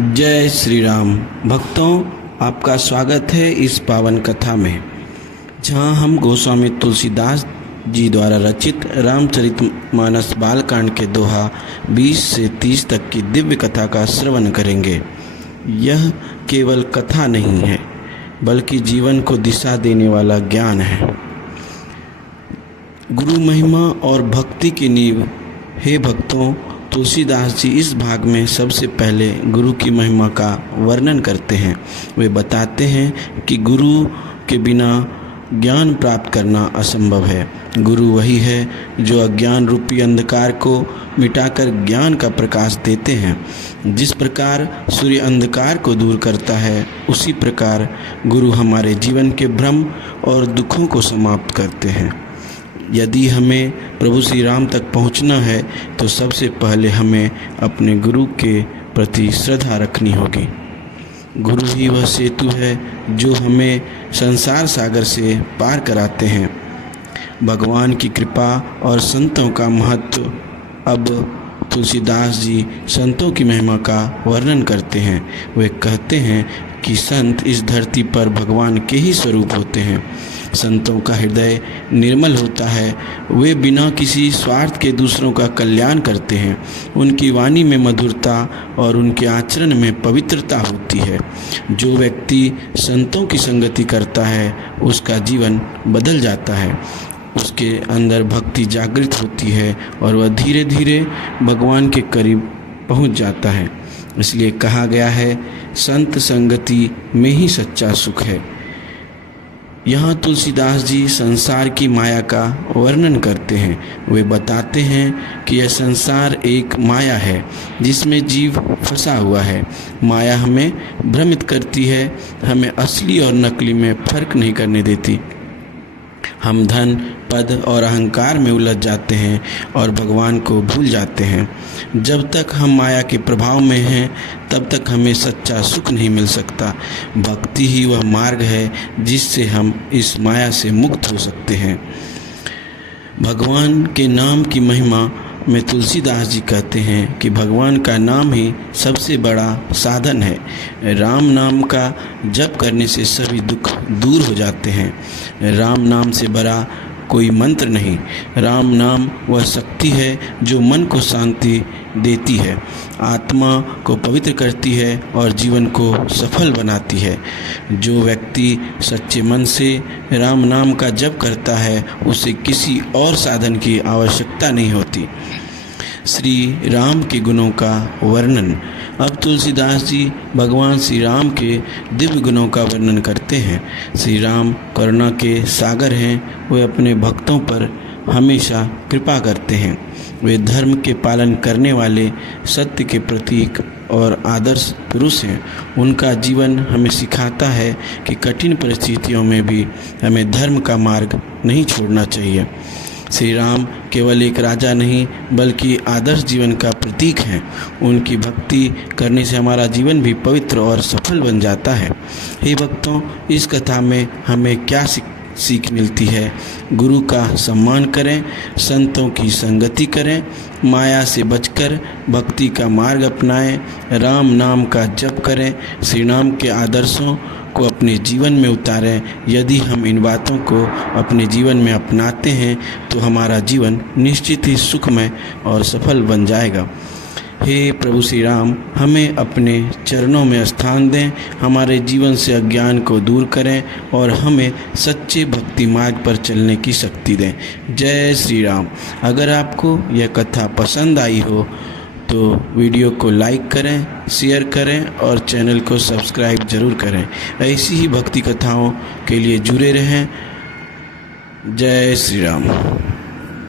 जय श्री राम। भक्तों, आपका स्वागत है इस पावन कथा में, जहां हम गोस्वामी तुलसीदास जी द्वारा रचित रामचरितमानस बालकांड के दोहा 20 से 30 तक की दिव्य कथा का श्रवण करेंगे। यह केवल कथा नहीं है, बल्कि जीवन को दिशा देने वाला ज्ञान है। गुरु महिमा और भक्ति की नींव। हे भक्तों, तुलसीदास जी इस भाग में सबसे पहले गुरु की महिमा का वर्णन करते हैं। वे बताते हैं कि गुरु के बिना ज्ञान प्राप्त करना असंभव है। गुरु वही है जो अज्ञान रूपी अंधकार को मिटाकर ज्ञान का प्रकाश देते हैं। जिस प्रकार सूर्य अंधकार को दूर करता है, उसी प्रकार गुरु हमारे जीवन के भ्रम और दुखों को समाप्त करते हैं। यदि हमें प्रभु श्री राम तक पहुंचना है, तो सबसे पहले हमें अपने गुरु के प्रति श्रद्धा रखनी होगी। गुरु ही वह सेतु है जो हमें संसार सागर से पार कराते हैं। भगवान की कृपा और संतों का महत्व। अब तुलसीदास जी संतों की महिमा का वर्णन करते हैं। वे कहते हैं कि संत इस धरती पर भगवान के ही स्वरूप होते हैं। संतों का हृदय निर्मल होता है। वे बिना किसी स्वार्थ के दूसरों का कल्याण करते हैं। उनकी वाणी में मधुरता और उनके आचरण में पवित्रता होती है। जो व्यक्ति संतों की संगति करता है, उसका जीवन बदल जाता है। उसके अंदर भक्ति जागृत होती है और वह धीरे धीरे भगवान के करीब पहुंच जाता है। इसलिए कहा गया है, संत संगति में ही सच्चा सुख है। यहाँ तुलसीदास जी संसार की माया का वर्णन करते हैं। वे बताते हैं कि यह संसार एक माया है जिसमें जीव फंसा हुआ है। माया हमें भ्रमित करती है, हमें असली और नकली में फर्क नहीं करने देती। हम धन, पद और अहंकार में उलझ जाते हैं और भगवान को भूल जाते हैं। जब तक हम माया के प्रभाव में हैं, तब तक हमें सच्चा सुख नहीं मिल सकता। भक्ति ही वह मार्ग है जिससे हम इस माया से मुक्त हो सकते हैं। भगवान के नाम की महिमा में तुलसीदास जी कहते हैं कि भगवान का नाम ही सबसे बड़ा साधन है। राम नाम का जप करने से सभी दुख दूर हो जाते हैं। राम नाम से बड़ा कोई मंत्र नहीं। राम नाम वह शक्ति है जो मन को शांति देती है, आत्मा को पवित्र करती है और जीवन को सफल बनाती है। जो व्यक्ति सच्चे मन से राम नाम का जप करता है, उसे किसी और साधन की आवश्यकता नहीं होती। श्री राम के गुणों का वर्णन। अब तुलसीदास जी भगवान श्री राम के दिव्य गुणों का वर्णन करते हैं। श्री राम करुणा के सागर हैं। वे अपने भक्तों पर हमेशा कृपा करते हैं। वे धर्म के पालन करने वाले, सत्य के प्रतीक और आदर्श पुरुष हैं। उनका जीवन हमें सिखाता है कि कठिन परिस्थितियों में भी हमें धर्म का मार्ग नहीं छोड़ना चाहिए। श्री राम केवल एक राजा नहीं, बल्कि आदर्श जीवन का प्रतीक हैं। उनकी भक्ति करने से हमारा जीवन भी पवित्र और सफल बन जाता है। हे भक्तों, इस कथा में हमें क्या सीख मिलती है? गुरु का सम्मान करें, संतों की संगति करें, माया से बचकर भक्ति का मार्ग अपनाएं, राम नाम का जप करें, श्री राम के आदर्शों को अपने जीवन में उतारें। यदि हम इन बातों को अपने जीवन में अपनाते हैं, तो हमारा जीवन निश्चित ही सुखमय और सफल बन जाएगा। हे प्रभु श्री राम, हमें अपने चरणों में स्थान दें, हमारे जीवन से अज्ञान को दूर करें और हमें सच्चे भक्ति मार्ग पर चलने की शक्ति दें। जय श्री राम। अगर आपको यह कथा पसंद आई हो तो वीडियो को लाइक करें, शेयर करें और चैनल को सब्सक्राइब जरूर करें। ऐसी ही भक्ति कथाओं के लिए जुड़े रहें। जय श्री राम।